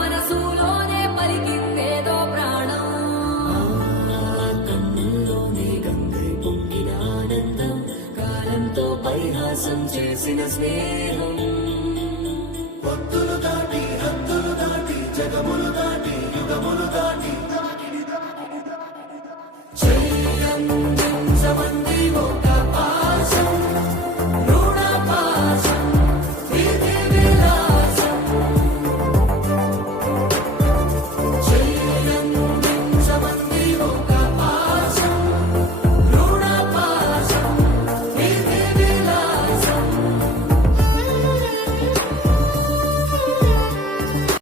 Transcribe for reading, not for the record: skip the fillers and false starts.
మనసులోనే పలికిందేదో ప్రాణం. కన్నుల్లోనే గంగై పొంగిన ఆనందం, కాలంతో పరిహాసం చేసిన స్నేహం. పొత్తులు దాటి హద్దులు దాటి జగములు దాటి యుగములు దాటి